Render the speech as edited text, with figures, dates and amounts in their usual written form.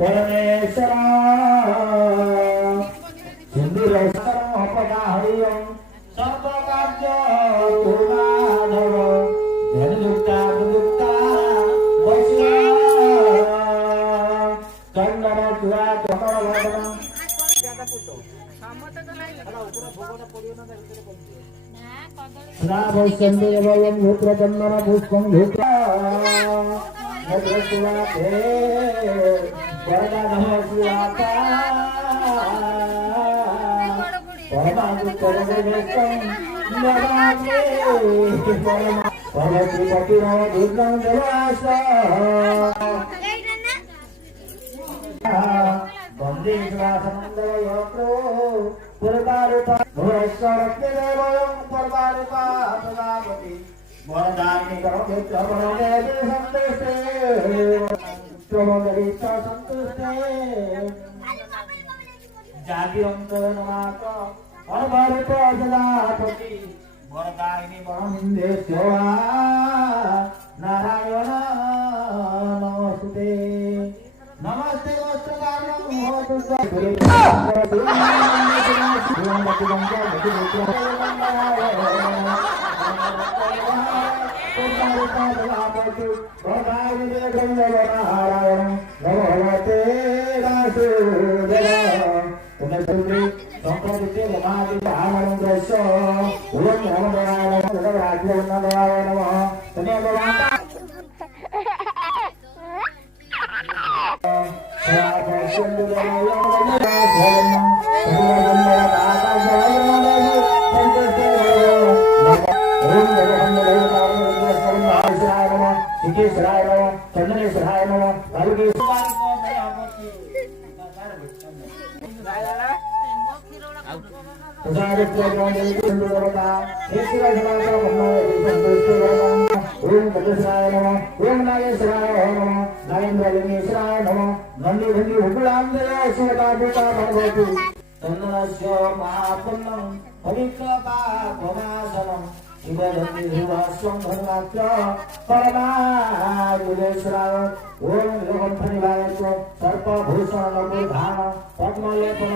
परमेश्वर सिंधुरेश्वर अपदाहरियं सर्वकार्य तुमाधव धनुक्ता दुक्ता वश्या चंदन चुरा चकरवदन श्रावस्यन्देवयं धूत्रचन्दन पुष्पं धूत्रा नद्रशिवाते वरदा नमः शिवाता परमात्मकरदेवस्तं नमामि परमश्रीपतिनो दुर्गं देवास वन्दे श्वासमङ्गलयोत्रो पुरतारुता भुवनेश्वरत्यदेवयं परमारुता प्रजापति वरदानि करोमित्र वरदेवी सन्तुष्टे त्वमगरीता सन्तुष्टे जातिरन्तो नमाक परमारुता प्रजापति वरदायिनि परमिन्देश्वरा नारायण नमस्ते नमस्ते वस्त्रकारणं होतु सर्पभूषण पद्मलेपन